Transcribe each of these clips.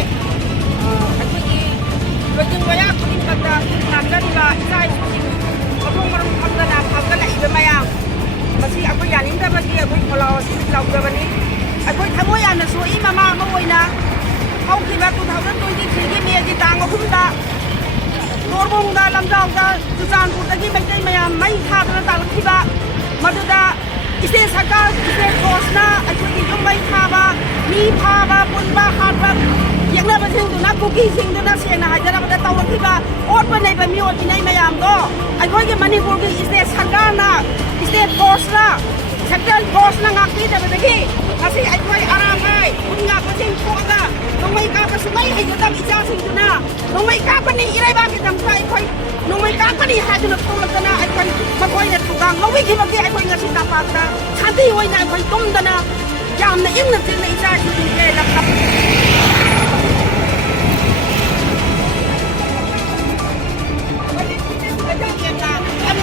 ꯑꯩꯈꯣꯏꯒꯤ ꯂꯣꯏꯖꯤꯡ ꯋꯥꯌꯥ ꯈꯨꯗꯤꯡꯃꯛꯇ ꯅꯥꯒꯟꯕ ꯏꯆꯥ ꯏꯁꯨꯁꯤꯡ ꯃꯊꯣꯡ ꯃꯔꯝ ꯈꯪꯗꯅ ꯐꯒꯠꯂꯛꯏꯕ ꯃꯌꯥꯝ ꯃꯁꯤ ꯑꯩꯈꯣꯏ ꯌꯥꯅꯤꯡꯗꯕꯒꯤ ꯑꯩꯈꯣꯏ ꯈꯣꯜꯂꯥꯎ ꯑꯁꯤ ꯂꯥꯎꯖꯕꯅꯤ ꯑꯩꯈꯣꯏ ꯊꯃꯣꯏ ꯌꯥꯝꯅ ꯁꯣꯛꯏ ꯃꯃꯥ ꯑꯃ ꯑꯣꯏꯅ ꯍꯧꯈꯤꯕ 2023ꯒꯤ ꯃꯦꯒꯤ ꯇꯥꯡ 3ꯗ ꯇꯣꯔꯕꯣꯡꯗ ꯂꯝꯖꯥꯎꯗ ꯆꯨꯔꯆꯥꯟꯄꯨꯔꯗꯒꯤ ꯃꯩꯇꯩ ꯃꯌꯥꯝ ꯃꯩ ꯊꯥꯗꯨꯅ ꯇꯥꯛꯂꯛꯈꯤꯕ ꯃꯗꯨꯗ ꯏꯁꯇꯦꯠ ꯁꯔꯀꯥꯔ ꯏꯁꯇꯦꯠ ꯐꯣꯔꯁꯅ ꯑꯩꯈꯣꯏꯒꯤ ꯌꯨꯝ ꯃꯩ ꯊꯥꯕ ꯃꯤ ꯐꯥꯕ ꯄꯨꯟꯕ ꯍꯥꯠꯄ ꯌꯦꯛꯅꯕꯁꯤꯡꯗꯨꯅ ꯀꯨꯀꯤꯁꯤꯡꯗꯨꯅ ꯁꯦꯡꯅ ꯍꯥꯏꯖꯔꯕꯗ ꯇꯧꯔꯛꯈꯤꯕ ꯑꯣꯠꯄ ꯅꯩꯕ ꯃꯤꯑꯣꯠ ꯃꯤꯅꯩ ꯃꯌꯥꯝꯗꯣ ꯑꯩꯈꯣꯏꯒꯤ ꯃꯅꯤꯄꯨꯔꯒꯤ ꯏꯁꯇꯦꯠ ꯁꯔꯀꯥꯔꯅ ꯏꯁꯇꯦꯠ ꯐꯣꯔꯁꯅ ꯁꯦꯟꯇ꯭ꯔꯦꯜ ꯐꯣꯔꯁꯅ ꯉꯥꯛꯄꯤꯗꯕꯗꯒꯤ ꯉꯁꯤ ꯑꯩꯈꯣꯏ ꯑꯔꯥꯝꯕꯥꯏ ꯈꯨꯟ ꯉꯥꯛꯄꯁꯤꯡ ꯊꯣꯛꯑꯒ ꯅꯣꯡꯃꯩ ꯀꯥꯞꯄ ꯁꯨꯡꯍꯩ ꯍꯩꯖꯗꯕ ꯏꯆꯥꯁꯤꯡꯗꯨꯅ ꯅꯣꯡꯃꯩ ꯀꯥꯞꯄꯅꯤ ꯏꯔꯩꯕꯥꯛꯀꯤꯗꯃꯛꯇ ꯑꯩꯈꯣꯏ ꯅꯣꯡꯃꯩ ꯀꯥꯞꯄꯅꯤ ꯍꯥꯏꯗꯨꯅ ꯊꯣꯛꯂꯛꯇꯅ ꯑꯩꯈꯣꯏ ꯃꯈꯣꯏꯅ ꯊꯧꯗꯥꯡ ꯂꯧꯕꯤꯈꯤꯕꯒꯤ ꯑꯩꯈꯣꯏ ꯉꯁꯤ ꯇꯝꯄꯥꯛꯇ ꯁꯥꯟꯇꯤ ꯑꯣꯏꯅ ꯑꯩꯈꯣꯏ ꯇꯨꯝꯗꯅ ꯌꯥꯝꯅ ꯏꯪꯅ ꯆꯤꯛꯅ ꯏꯆꯥ ꯏꯁꯨꯁꯤꯡꯁꯦ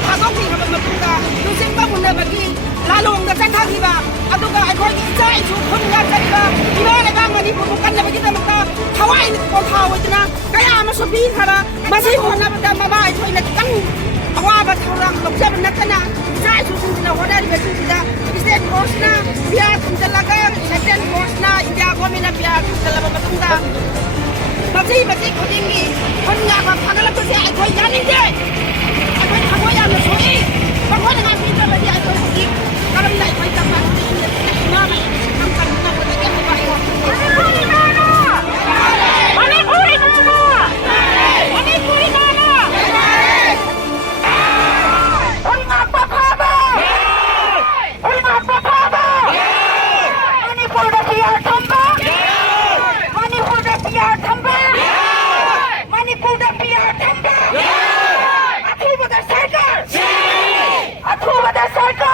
ꯊꯥꯗꯣꯛꯄꯤꯔꯕ ꯃꯇꯨꯡꯗ ꯂꯨꯆꯤꯡꯕ ꯃꯨꯟꯅꯕꯒꯤ ꯂꯥꯂꯣꯡꯗ ꯆꯠꯊꯈꯤꯕ ꯑꯗꯨꯒ ꯑꯩꯈꯣꯏꯒꯤ ꯏꯆꯥ ꯏꯁꯨ ꯈꯨꯟꯒ ꯆꯠꯄ ꯏꯃꯥ ꯂꯩꯕꯥꯛ ꯃꯅꯤꯄꯨꯔꯕꯨ ꯀꯟꯅꯕꯒꯤꯗꯃꯛꯇ ꯊꯋꯥꯏ ꯄꯣꯊꯥ ꯑꯣꯏꯗꯨꯅ ꯀꯌꯥ ꯑꯃꯁꯨ ꯄꯤꯈ꯭ꯔꯕ ꯃꯁꯤ ꯍꯣꯠꯅꯕꯗ ꯃꯃꯥ ꯑꯩꯈꯣꯏꯅ ꯈꯤꯇꯪ ꯑꯋꯥꯕ ꯊꯧꯔꯥꯡ ꯂꯧꯖꯕ ꯅꯠꯇꯅ ꯏꯆꯥ ꯏꯁꯨꯁꯤꯡꯁꯤꯅ ꯍꯣꯠꯅꯔꯤꯕꯁꯤꯡꯁꯤꯗ ꯏꯁꯇꯦꯠ ꯐꯣꯔꯁꯅ ꯄꯤꯌꯥꯔ ꯊꯝꯖꯤꯜꯂꯒ ꯁꯦꯟꯇ꯭ꯔꯦꯜ ꯐꯣꯔꯁꯅ ꯏꯟꯗꯤꯌꯥ ꯒꯣꯔꯃꯦꯟꯅ ꯄꯤꯌꯥꯔ ꯊꯝꯖꯤꯜꯂꯕ ꯃꯇꯨꯡꯗ ꯃꯆꯤ ꯈꯨꯗꯤꯡꯒꯤ ꯈꯨꯟ ꯉꯥꯛꯄ ꯐꯒꯠꯂꯛꯄꯁꯦ ꯑꯩꯈꯣꯏ ꯌꯥꯅꯤꯡꯗꯦ ꯑꯩꯈꯣꯏ ꯊꯃꯣꯏ ꯌꯥꯝꯅ ꯁꯣꯛꯏ ꯃꯈꯣꯏꯅ ꯉꯥꯛꯄꯤꯗꯕꯗꯤ ꯑꯩꯈꯣꯏ ꯍꯧꯖꯤꯛ ꯀꯔꯝꯅ ꯑꯩꯈꯣꯏ ꯇꯝꯄꯥꯛꯇ ꯏꯪꯅ ꯆꯤꯛꯅ ꯏꯃꯥ ꯃꯌꯥꯝꯁꯤ ꯉꯝꯍꯟꯅꯕꯗꯒꯤ ꯍꯥꯏꯕ Sarkar!